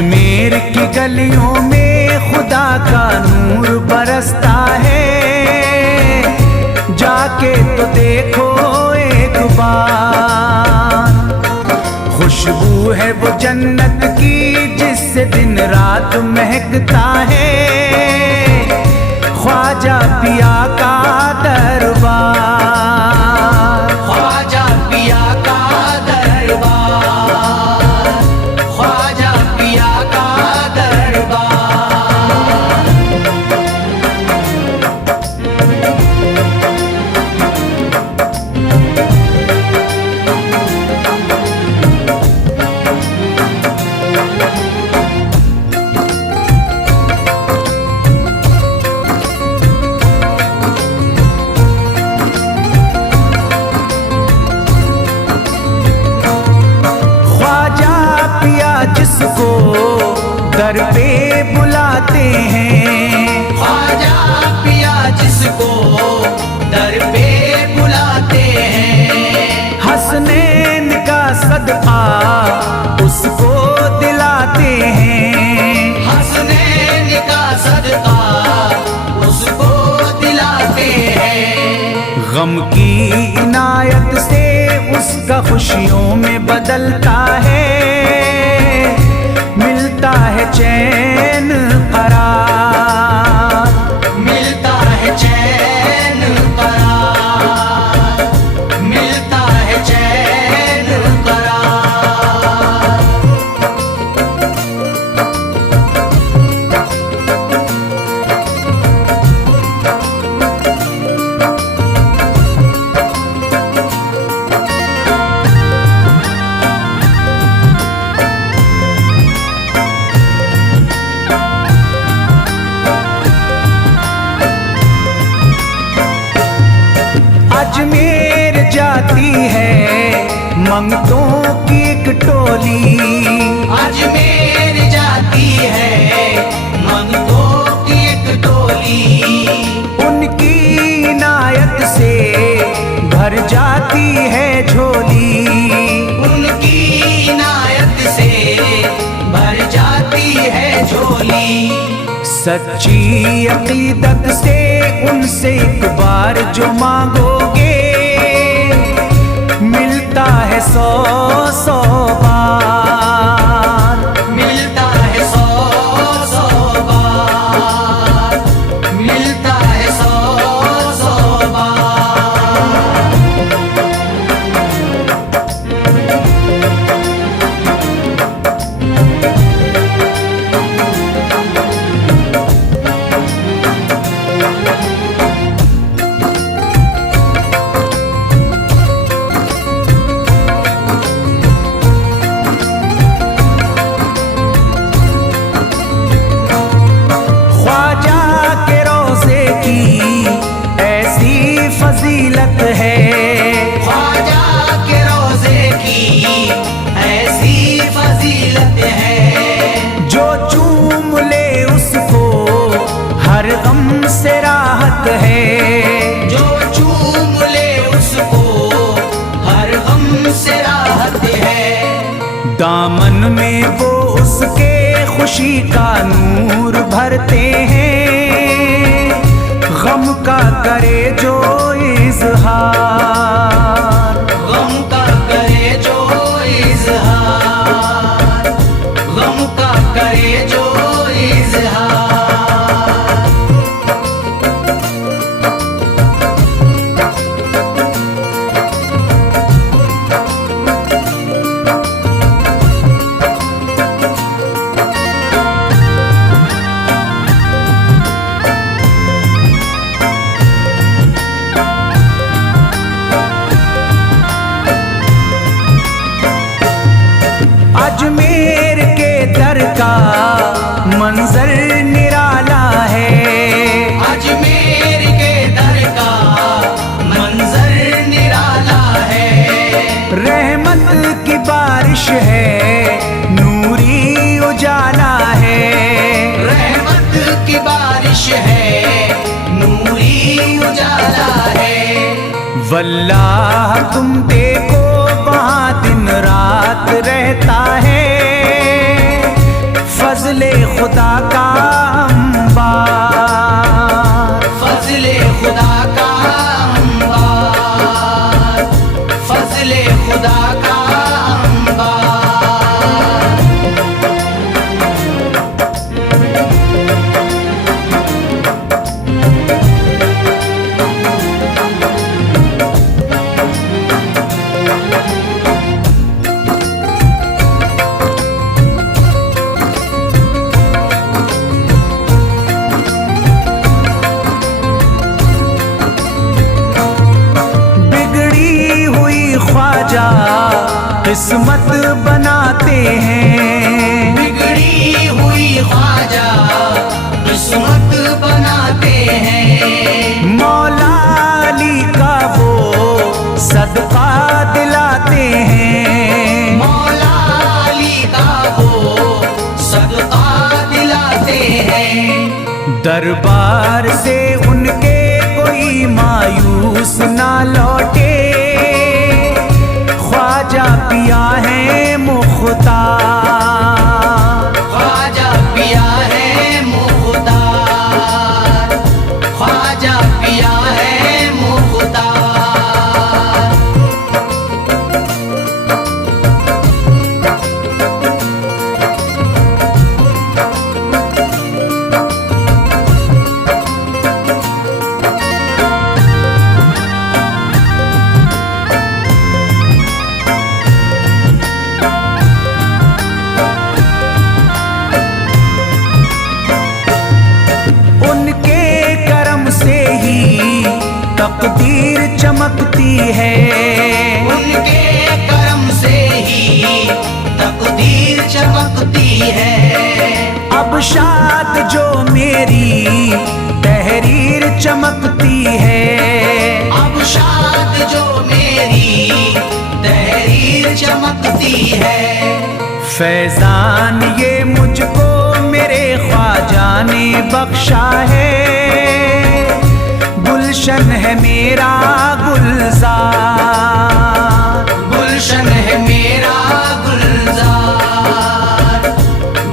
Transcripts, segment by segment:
अजमेर की गलियों में खुदा का नूर बरसता है, जाके तो देखो एक बार। खुशबू है वो जन्नत की जिससे दिन रात महकता है, ख्वाजा पिया का दरबार, ख्वाजा पिया का दरबार, ख्वाजा पिया का दरबार। जिसको दर पे बुलाते हैं, ख्वाजा पिया जिसको दर पे बुलाते हैं, हसनैन का सदका उसको दिलाते हैं, हसनैन का सदका उसको दिलाते हैं। गम की इनायत से उसका खुशियों में बदलता है, मिलता है चैन करार, मिलता है चैन करार, मिलता है चैन करार। अजमेर जाती है मंगतों की एक टोली, अजमेर जाती है मंगतों की एक टोली, उनकी इनायत से भर जाती है झोली, उनकी इनायत से भर जाती है झोली। सच्ची अकीदत से उनसे एक बार जो मांगोगे, मिलता है 100 बार, मिलता है 100 बार, मिलता है 100 बार। फजीलत है ख्वाजा के रोज़े की ऐसी फजीलत है, जो चूम ले उसको हर गम से राहत है, जो चूम ले उसको हर गम से राहत है। दामन में वो उसके खुशी का नूर भरते हैं, गम का करे जो इज़हार, गम का करे जो इज़हार, गम का करे जो इज़हार। अजमेर के दर का मंजर निराला है, अजमेर के दर का मंजर निराला है। रहमत की बारिश है, नूरी उजाला है, रहमत की बारिश है, नूरी उजाला है। वल्लाह तुम देखो वहाँ दिन रात रहता है, फजले खुदा का अंबार, फजले खुदा का अंबार, फजले खुदा का अंबार। किस्मत बनाते हैं, बिगड़ी हुई ख्वाजा किस्मत बनाते हैं। मौला अली का वो सदका दिलाते हैं, मौला अली का वो सदका दिलाते हैं। दरबार से उनके कोई मायूस ना लौटे, ख्वाजा पिया है मुख्तार, ख्वाजा पिया है मुख्तार, ख्वाजा पिया है मुख्तार। तकदीर चमकती है, उनके करम से ही तकदीर चमकती है। अब शाद जो मेरी तहरीर चमकती है, अब शाद जो मेरी तहरीर चमकती है। फैजान ये मुझको मेरे ख्वाजा ने बख्शा है, गुलशन है मेरा गुलजार, गुलशन है मेरा गुलजार,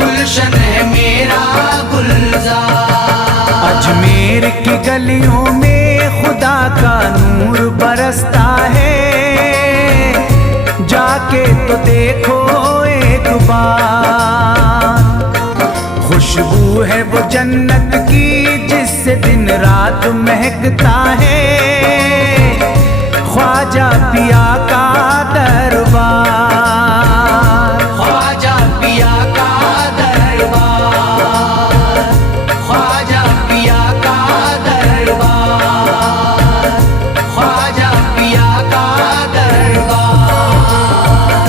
गुलशन है मेरा गुलजार। अजमेर की गलियों में खुदा का नूर बरसता है, जाके तो देखो एक बार। खुशबू है वो जन्नत की जिससे दिन रात महकता है, ख्वाजा पिया का दरबार, ख्वाजा पिया का दरबार, ख्वाजा पिया का दरबार, ख्वाजा पिया का दरबार।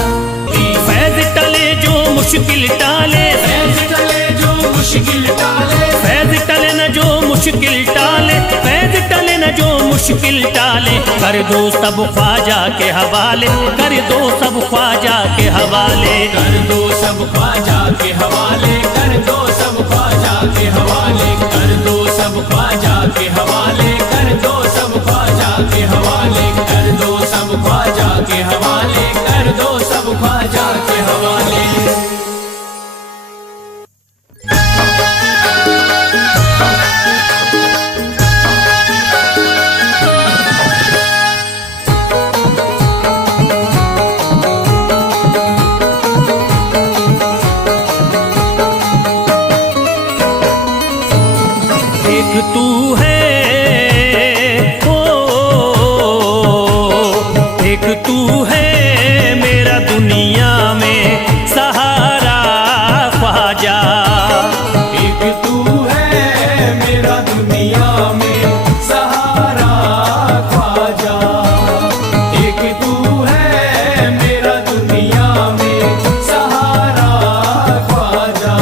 फैज टले जो मुश्किल टाले, फैज टले जो मुश्किल टाले, फैज टले न जो मुश्किल टाले, फैज टले न जो मुश्किल टाले। कर दो सब ख्वाजा के हवाले, कर दो सब ख्वाजा के हवाले, कर दो सब ख्वाजा के हवाले, कर दो सब ख्वाजा के हवाले, कर दो सब ख्वाजा के हवाले, कर दो सब ख्वाजा के हवाले, कर दो सब ख्वाजा के हवाले, कर दो सब ख्वाजा के हवाले। एक तू है ओ, एक तू है मेरा दुनिया में सहारा ख्वाजा, एक तू है मेरा दुनिया में सहारा ख्वाजा, एक तू है मेरा दुनिया में सहारा ख्वाजा।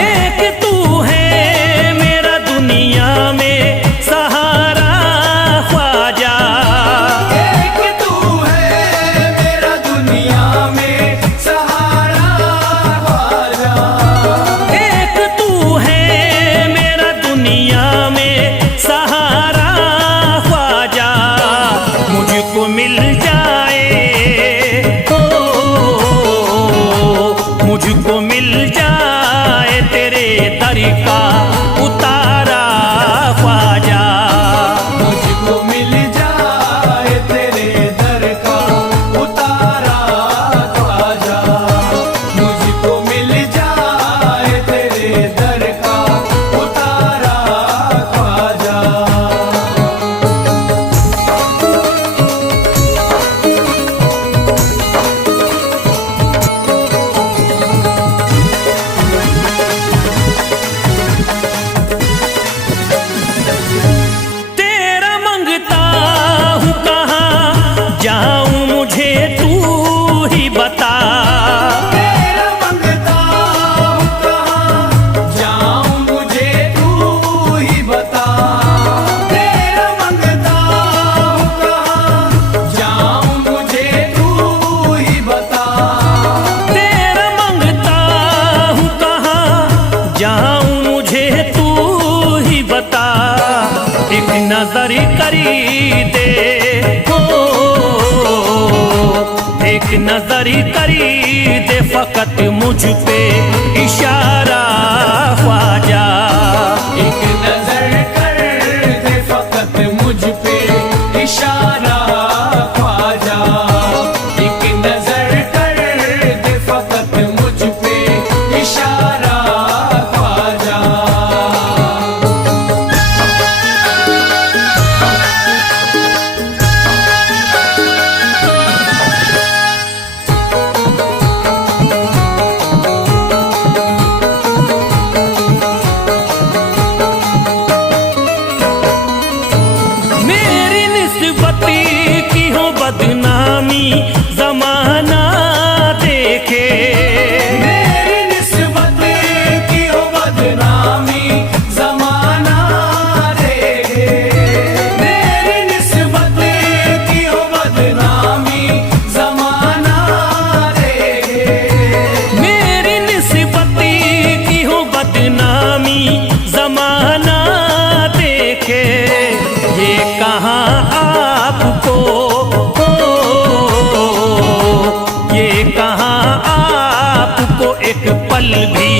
एक तू है मेरा दुनिया में सहारा ख्वाजा, एक तू है मेरा दुनिया में सहारा ख्वाजा, एक तू है मेरा दुनिया में नजर करी दे हो, एक नजर करी दे फकत मुझ पे इशारा ख्वाजा। एक नजर कर दे फकत मुझ पे इशारा ख्वाजा। एक नजर कर दे फकत मुझ पे इशारा ख्वाजा। मेरी निस्बत की हो बदनामी जमाना देखे, मेरी निस्बत की हो बदनामी जमाना देखे। मेरी निस्बत की हो बदनामी जमाना देखे। मेरी निस्बत की हो बदनामी जमाना देखे। ये कहाँ आपको हो, ये कहाँ आपको एक पल भी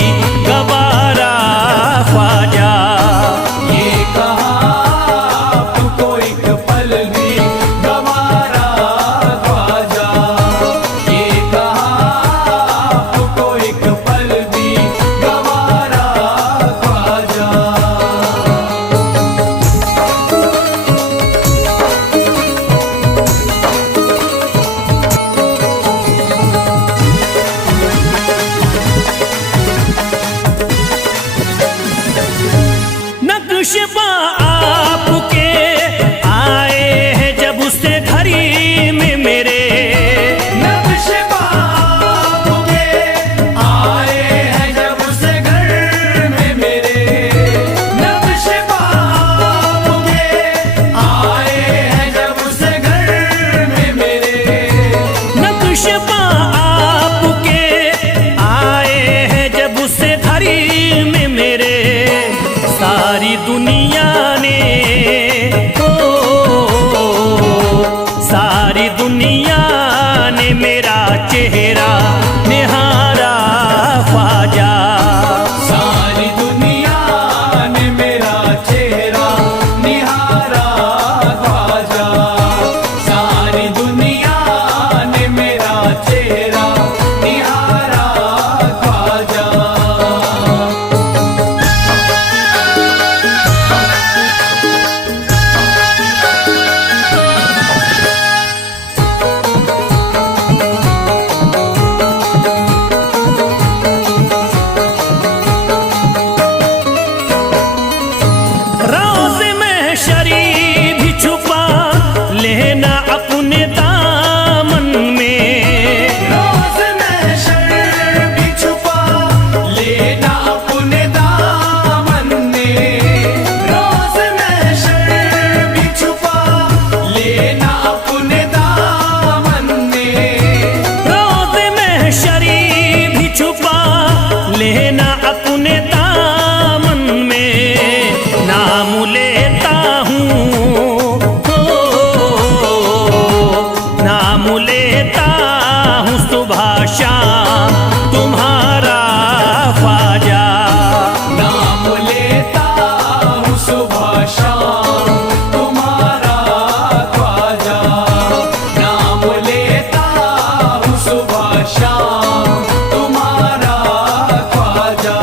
गवारा ख्वाजा। ये कहाँ आपको एक पल भी गवारा ख्वाजा। ये कहाँ आपको एक पल भी गवारा ख्वाजा। नक्श पा आपके आए हैं जब से घड़ी में मेरे, नक्श आपके आए हैं जब से घर में मेरे। नक्श आपके आए हैं जब से घर में मेरे। नक्श पा आपके आए हैं जब से घड़ी में मेरे। सारी दुनिया ने हो, सारी दुनिया ने मेरा चेहरा निहारा ख्वाजा। सारी दुनिया ने मेरा चेहरा निहारा ख्वाजा। सारी दुनिया ने मेरा चेहरा निहारा ख्वाजा। रोज़ महशरी भी छुपा लेना अपने दामन में। रोज़ महशर भी छुपा लेना अपने दामन में। रोज़ महशर भी छुपा लेना अपने दामन में। रोज़ महशरी भी छुपा लेना अपने दामन में। नाम लेता हूँ हो, नाम लेता हूँ सुबह शाम तुम्हारा ख्वाजा। नाम लेता हूँ सुबह शाम तुम्हारा ख्वाजा। नाम लेता हूँ सुबह शाम तुम्हारा ख्वाजा।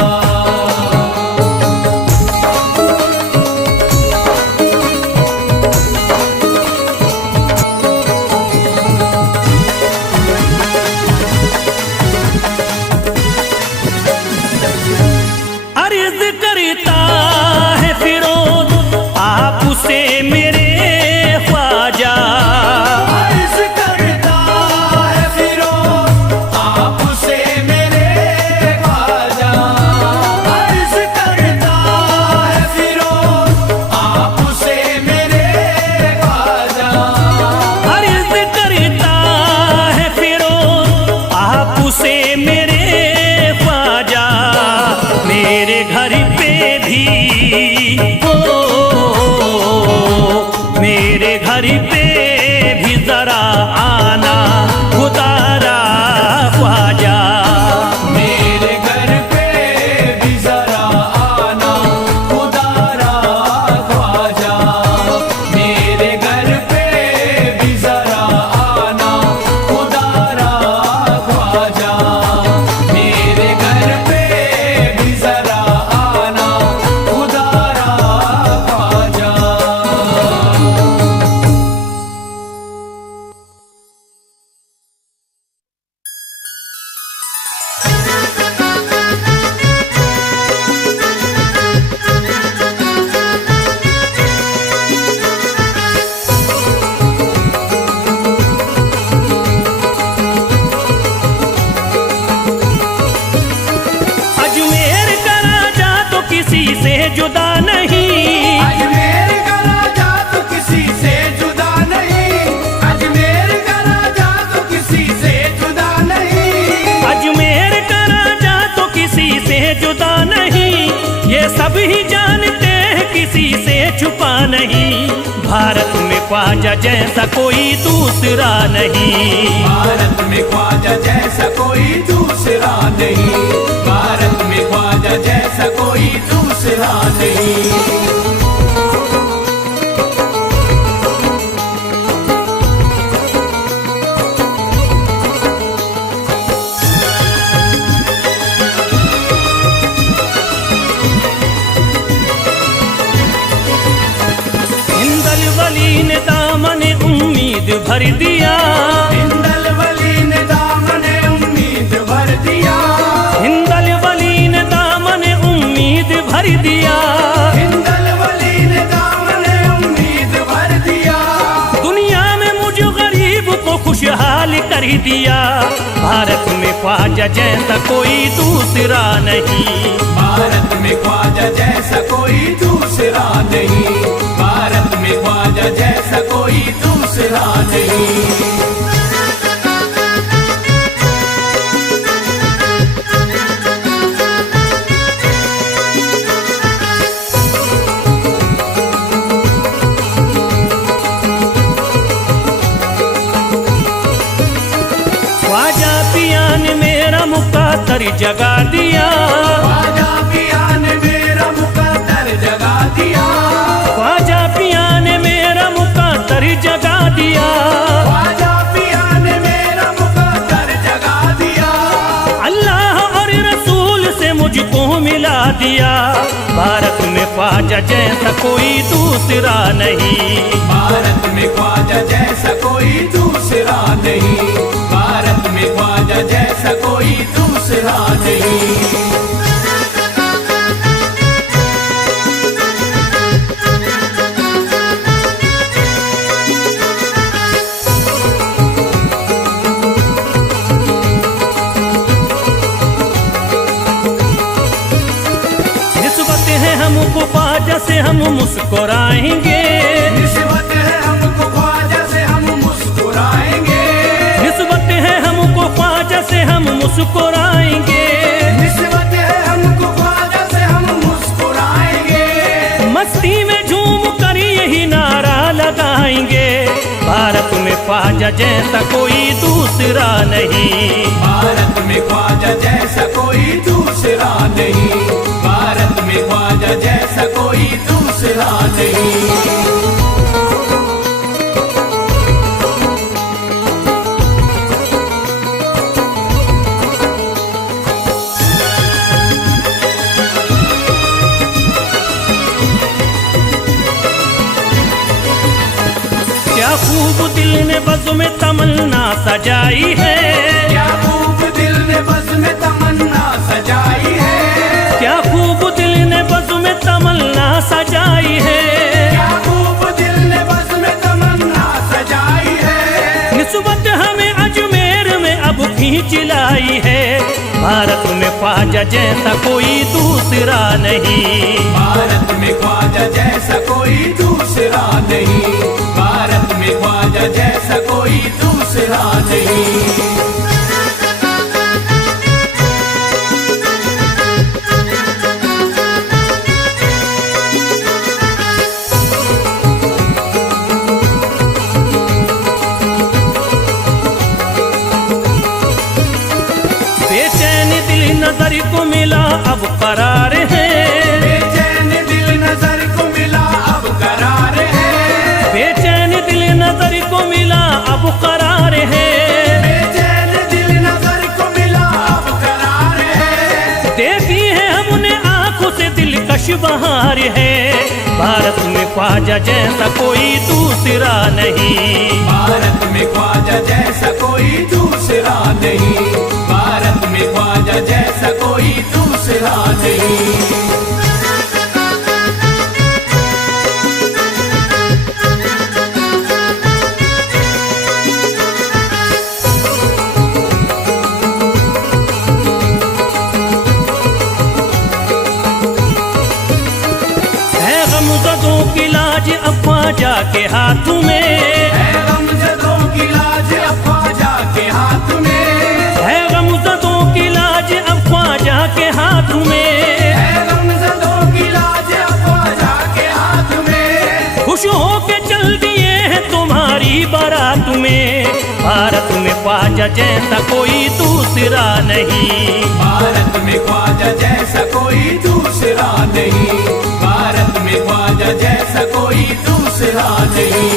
छुपा नहीं। भारत में ख्वाजा जैसा कोई दूसरा नहीं। भारत में ख्वाजा जैसा कोई दूसरा नहीं। भारत में ख्वाजा जैसा कोई दूसरा नहीं। वली ने दामने उम्मीद भर दिया। हिंदल वली ने दामने उम्मीद भर दिया। हिंदल वली ने दामने उम्मीद भर दिया। हिंदल वली ने दामने उम्मीद भर दिया। दुनिया में मुझ गरीब को खुशहाल कर दिया। भारत में ख्वाजा जैसा कोई दूसरा नहीं। भारत में ख्वाजा जैसा कोई दूसरा नहीं। भारत में ख्वाजा जैसा कोई दूसरा नहीं। ख्वाजा पिया ने मेरा मुकद्दर जगा दिया। ख्वाजा पिया ने मेरा मुकद्दर जगा दिया। ख्वाजा पिया ने मेरा मुकद्दर जगा दिया। ख्वाजा पिया ने मेरा मुकद्दर जगा दिया। अल्लाह और रसूल से मुझको मिला दिया। भारत में ख्वाजा जैसा कोई दूसरा नहीं। भारत में ख्वाजा जैसा कोई दूसरा नहीं। भारत में ख्वाजा जैसा कोई दूसरा नहीं। निस्बत है हमको ख्वाजा से हम मुस्कुराएंगे। निस्बत है हमको ख्वाजा से हम मुस्कुराएंगे। निस्बत है हमको ख्वाजा से हम मुस्कुराएंगे। निस्बत है हमको ख्वाजा से हम मुस्कुराएंगे। मस्ती में झूम कर यही नारा लगाएंगे। भारत में ख्वाजा जैसा कोई दूसरा नहीं। भारत में ख्वाजा जैसा कोई दूसरा नहीं। भारत में ख्वाजा जैसा कोई दूसरा नहीं। क्या खूब दिल ने बज़्म में तमन्ना सजाई है। क्या खूब दिल ने बज़्म में तमन्ना सजाई है। क्या खूब दिल ने बज़्म में तमन्ना सजाई है। क्या खूब दिल ने बज़्म में तमन्ना सजाई है। निस्बत हमें अजमेर में अब खींच लाई है। भारत में ख्वाजा जैसा कोई दूसरा नहीं। भारत में ख्वाजा जैसा कोई दूसरा नहीं। भारत में ख्वाजा जैसा कोई दूसरा नहीं। बेचैन दिल नजर को मिला अब करार है। बेचैन दिल नजर को मिला अब करार है। बेचैन दिल नजर को मिला अब करार है। बेचैन दिल नजर को मिला अब करार है। देखी है हमने आंखों से दिलकश बहार है। भारत में ख्वाजा जैसा कोई दूसरा नहीं। भारत में ख्वाजा जैसा कोई दूसरा नहीं। भारत में ख्वाजा जैसा कोई दूसरा नहीं। गमज़दों की लाज अब ख्वाजा के हाथ में। है गमज़दों की लाज अब ख्वाजा के हाथ में। है गमज़दों की लाज अब ख्वाजा के हाथ में। है गमज़दों की लाज अब ख्वाजा के हाथ में। खुश होके चल दिए हैं तुम्हारी बारात में। भारत में ख्वाजा जैसा कोई दूसरा नहीं, भारत में ख्वाजा जैसा कोई दूसरा नहीं, भारत में ख्वाजा जैसा कोई दूसरा नहीं।